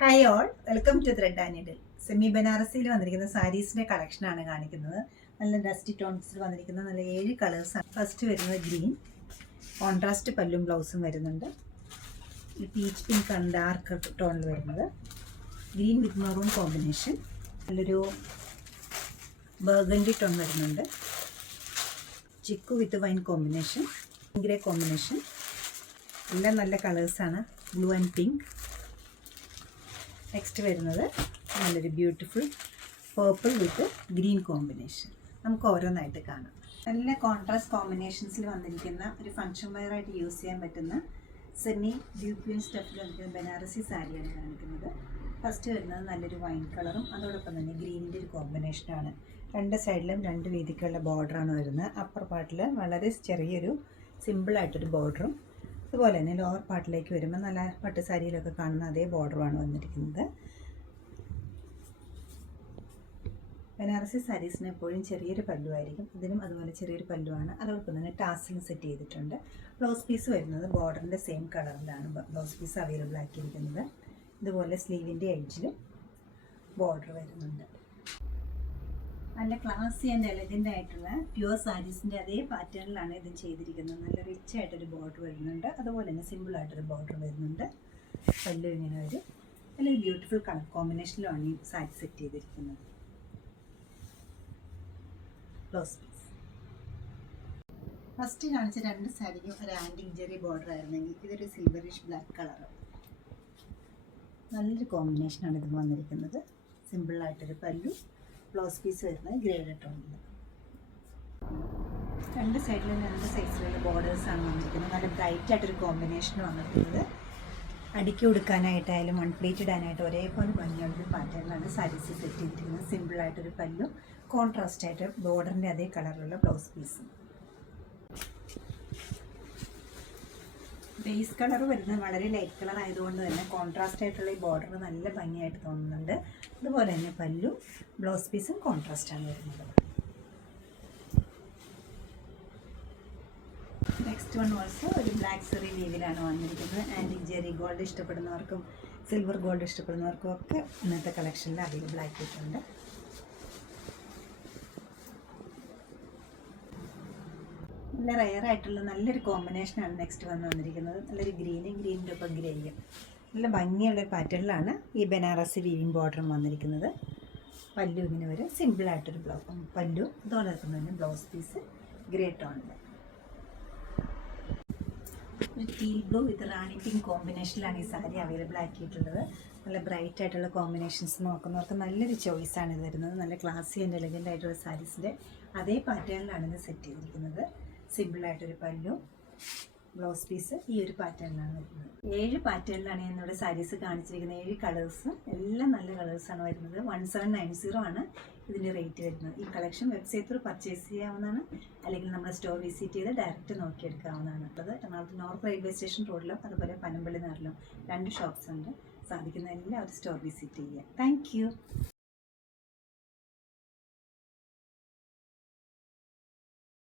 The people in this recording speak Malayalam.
Hi all, welcome to thread and needle. Semi ബനാറസിയിൽ വന്നിരിക്കുന്ന സാരീസിൻ്റെ കളക്ഷനാണ് കാണിക്കുന്നത്. നല്ല ഡസ്റ്റി ടോൺസിൽ വന്നിരിക്കുന്ന നല്ല 7 കളേഴ്സാണ്. ഫസ്റ്റ് വരുന്നത് ഗ്രീൻ, കോൺട്രാസ്റ്റ് പല്ലും ബ്ലൗസും വരുന്നുണ്ട്. പീച്ച് പിങ്ക് ആണ് ഡാർക്ക് ടോണിൽ വരുന്നത്. ഗ്രീൻ വിത്ത് മെറൂൺ കോമ്പിനേഷൻ, നല്ലൊരു ബർഗൻഡി ടോൺ വരുന്നുണ്ട്. ചിക്കു with wine combination, grey combination, എല്ലാം നല്ല കളേഴ്സാണ്. Blue and pink. നെക്സ്റ്റ് വരുന്നത് നല്ലൊരു beautiful purple with green combination. നമുക്ക് ഓരോന്നായിട്ട് കാണാം. നല്ല കോൺട്രാസ്റ്റ് കോമ്പിനേഷൻസിൽ വന്നിരിക്കുന്ന ഒരു ഫങ്ഷൻ വെയർ ആയിട്ട് യൂസ് ചെയ്യാൻ പറ്റുന്ന സെമി ഡ്യൂപ്ലിൻ സ്റ്റഫിൽ വന്നിരിക്കുന്ന ബനാറസി സാരിയാണ് കാണിക്കുന്നത്. ഫസ്റ്റ് വരുന്നത് നല്ലൊരു വൈൻ കളറും അതോടൊപ്പം തന്നെ ഗ്രീനിൻ്റെ ഒരു കോമ്പിനേഷനാണ്. രണ്ട് സൈഡിലും രണ്ട് വീതിക്കുള്ള ബോർഡറാണ് വരുന്നത്. അപ്പർ പാർട്ടിൽ വളരെ ചെറിയൊരു സിമ്പിളായിട്ടൊരു ബോർഡറും, അതുപോലെ തന്നെ ലോവർ പാർട്ടിലേക്ക് വരുമ്പോൾ നല്ല പട്ട് സാരിയിലൊക്കെ കാണുന്ന അതേ ബോർഡറുമാണ് വന്നിരിക്കുന്നത്. ബനാറസി സാരീസിന് എപ്പോഴും ചെറിയൊരു പല്ലുമായിരിക്കും. ഇതിനും അതുപോലെ ചെറിയൊരു പല്ലുവാണ്. അതോടൊപ്പം തന്നെ ടാസിലും സെറ്റ് ചെയ്തിട്ടുണ്ട്. ബ്ലൗസ് പീസ് വരുന്നത് ബോർഡറിൻ്റെ സെയിം കളറിലാണ് ബ്ലൗസ് പീസ് അവൈലബിൾ ആക്കിയിരിക്കുന്നത്. ഇതുപോലെ സ്ലീവിൻ്റെ എഡ്ജിൽ ബോർഡർ വരുന്നുണ്ട്. നല്ല ക്ലാസി ആൻഡ് എലഗൻ്റ് ആയിട്ടുള്ള പ്യുവർ സാരീസിൻ്റെ അതേ പാറ്റേണിലാണ് ഇത് ചെയ്തിരിക്കുന്നത്. നല്ല റിച്ച് ആയിട്ടൊരു ബോർഡർ വരുന്നുണ്ട്. അതുപോലെ തന്നെ സിമ്പിളായിട്ടൊരു ബോർഡർ വരുന്നുണ്ട്. പല്ലു ഇങ്ങനെ വരും. നല്ലൊരു ബ്യൂട്ടിഫുൾ കളർ കോമ്പിനേഷനിലാണ് ഈ സാരി സെറ്റ് ചെയ്തിരിക്കുന്നത്. ബ്ലൗസ് പീസ് ഫസ്റ്റ് കാണിച്ച രണ്ട് സാരിക്കും ഒരു ആൻറ്റിക് ജെറി ബോർഡർ ആയിരുന്നെങ്കിൽ ഇതൊരു സിൽവറിഷ് ബ്ലാക്ക് കളർ. നല്ലൊരു കോമ്പിനേഷനാണ് ഇത് വന്നിരിക്കുന്നത്. സിമ്പിളായിട്ടൊരു പല്ലു, ബ്ലൗസ് പീസ് വരുന്നത് ഗ്രേഡ് ടോണിൽ. രണ്ട് സൈഡിലും രണ്ട് സൈസിലുള്ള ബോർഡേഴ്സാണ് വന്നിരിക്കുന്നത്. നല്ല ബ്രൈറ്റ് ആയിട്ടൊരു കോമ്പിനേഷൻ വന്നിരിക്കുന്നത്. അടിക്കി കൊടുക്കാനായിട്ടായാലും വൺ പ്ലേറ്റ് ഇടാനായിട്ട് ഒരേപോലെ ഭംഗിയുള്ളൊരു പാറ്റേണിലാണ് സാരീസ് സെറ്റ് ചെയ്തിരിക്കുന്നത്. സിമ്പിളായിട്ടൊരു പല്ലു, കോൺട്രാസ്റ്റ് ആയിട്ട് ബോർഡറിൻ്റെ അതേ കളറിലുള്ള ബ്ലൗസ് പീസും. ബേസ് കളർ വരുന്നത് വളരെ ലൈറ്റ് കളർ ആയതുകൊണ്ട് തന്നെ കോൺട്രാസ്റ്റ് ആയിട്ടുള്ള ഈ ബോർഡർ നല്ല ഭംഗിയായിട്ട് തോന്നുന്നുണ്ട്. അതുപോലെ തന്നെ പല്ലു, ബ്ലൗസ് പീസും കോൺട്രാസ്റ്റാണ് വരുന്നത്. നെക്സ്റ്റ് വൺ ഓൾസോ ഒരു ബ്ലാക്ക് സെറി വീവിലാണ് വന്നിരിക്കുന്നത്. ആൻറ്റിക് ജെറി ഗോൾഡ് ഇഷ്ടപ്പെടുന്നവർക്കും സിൽവർ ഗോൾഡ് ഇഷ്ടപ്പെടുന്നവർക്കും ഒക്കെ ഇന്നത്തെ കളക്ഷനിൽ അവൈലബിൾ ആക്കിയിട്ടുണ്ട്. നല്ല റെയർ ആയിട്ടുള്ള നല്ലൊരു കോമ്പിനേഷനാണ് നെക്സ്റ്റ് വന്നിരിക്കുന്നത്. നല്ലൊരു ഗ്രീനിൻ്റെ ഒപ്പം ഗ്രേയും നല്ല ഭംഗിയുള്ള പാറ്റേണിലാണ് ഈ ബനാറസി വീവിങ് ബോർഡറും വന്നിരിക്കുന്നത്. പല്ലു ഇങ്ങനെ വരും. സിമ്പിളായിട്ടൊരു പല്ലു, അതോടൊപ്പം തന്നെ ബ്ലൗസ് പീസ് ഗ്രേ ടോണിൽ. ഒരു teal blue with Rani pink കോമ്പിനേഷനിലാണ് ഈ സാരി അവൈലബിൾ ആക്കിയിട്ടുള്ളത്. നല്ല ബ്രൈറ്റ് ആയിട്ടുള്ള കോമ്പിനേഷൻസ് നോക്കുന്നവർക്ക് നല്ലൊരു ചോയ്സാണ് ഇത് വരുന്നത്. നല്ല ക്ലാസി ആൻഡ് എലഗൻ്റ് ആയിട്ടുള്ള സാരീസിൻ്റെ അതേ പാറ്റേണിലാണ് ഇത് സെറ്റ് ചെയ്തിരിക്കുന്നത്. സിമ്പിളായിട്ടൊരു പല്ലു, ബ്ലൗസ് പീസ് ഈ ഒരു പാറ്റേണിലാണ് വരുന്നത്. 7 പാറ്റേണിലാണ് ഞാനിവിടെ സാരീസ് കാണിച്ചിരിക്കുന്നത്. 7 കളേഴ്സും എല്ലാം നല്ല കളേഴ്സാണ് വരുന്നത്. 1790 ആണ് ഇതിൻ്റെ റേറ്റ് വരുന്നത്. ഈ കളക്ഷൻ വെബ്സൈറ്റ് ത്രൂ പർച്ചേസ് ചെയ്യാവുന്നതാണ്, അല്ലെങ്കിൽ നമ്മൾ സ്റ്റോർ വിസിറ്റ് ചെയ്ത് ഡയറക്റ്റ് നോക്കിയെടുക്കാവുന്നതാണ്. അത് എറണാകുളത്ത് നോർത്ത് റെയിൽവേ സ്റ്റേഷൻ റോഡിലും അതുപോലെ പനമ്പള്ളി നാറിലും 2 ഷോപ്സ് ഉണ്ട്. സാധിക്കുന്ന എല്ലാവരും സ്റ്റോർ വിസിറ്റ് ചെയ്യുക. Thank you.